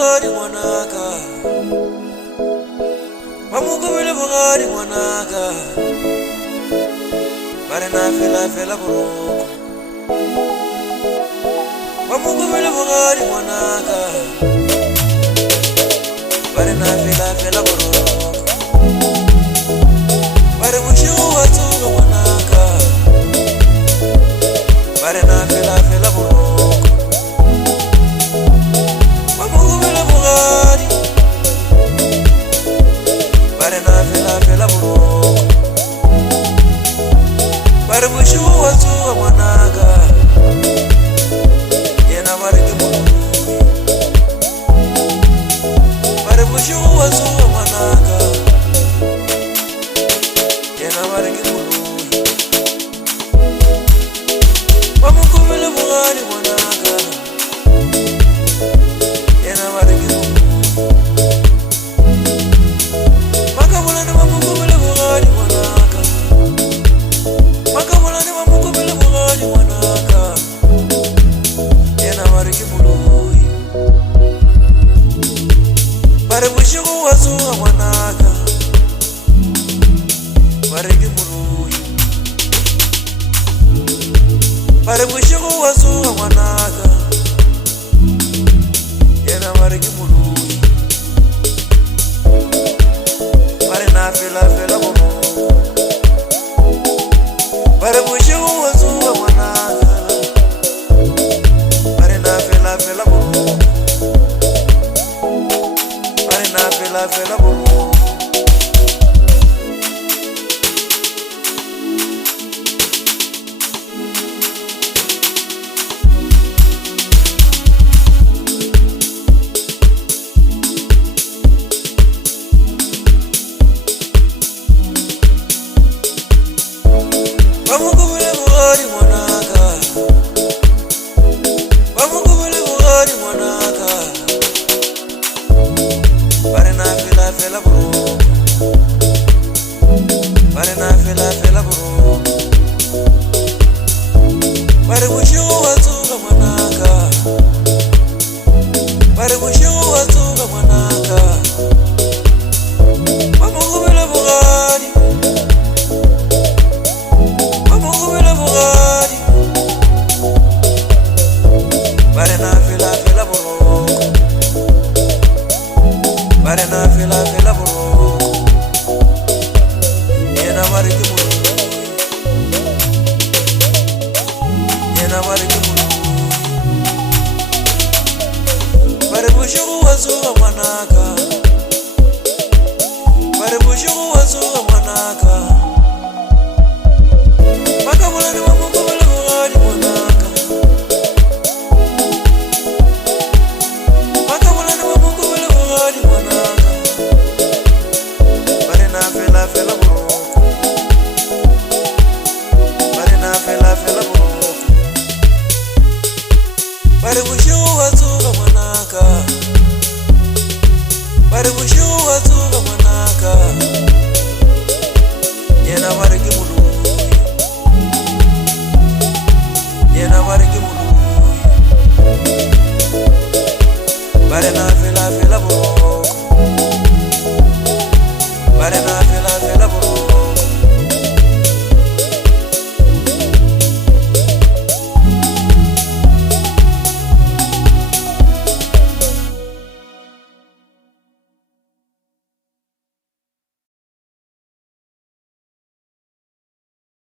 bugari mwanaka, wamukubile bugari mwanaka, bare na fela fela buroko. Wamukubile bugari mwanaka, bare na fela fela buroko. Bare mushiu watuga mwanaka, bare na fela fela buroko. Wamukubile bugari, bare na fela fela buroko. Bare mushiu watuga mwanaka, yena mariki mulungu. Bare mushiu watuga mwanaka, yena mariki mulungu. Wamukubile bugari mwanaka, yena mariki mulungu. Makabulani wamukubile bugari mwanaka, makabulani wamukubile bugari mwanaka, yena mariki mulungu. Bare mushiku wasuga mwanaka, mariki mulungu. Bare mushiku wasuga mwanaka, yena mariki mulungu. Bare na fela fela buroko. Bare mushiku wasuga mwanaka, bare na fela fela buroko. Bare na fela fela buroko. Wamukubile bugari mwanaka, wamukubile bugari mwanaka, bare na fela fela buroko. Bare na fela fela buroko. Bare mushiu watuga mwanaka, bare mushiu watuga mwanaka. Wamukubile bugari, wamukubile bugari, bare na fela fela buroko. Bare na fela fela buroko, yena mariki mulungu. Yena mariki mulungu. Bare mushiku wasuga mwanaka, bare mushiku wasuga mwanaka. Makabulani wamukubile bugari mwanaka, makabulani wamukubile bugari mwanaka. Bare na fela fela buroko, bare na fela fela buroko. Bare mushiu wasuga mwanaka, bare mushiu wasuga mwanaka, yena mariki mulungu. Yena mariki mulungu. Bare na fela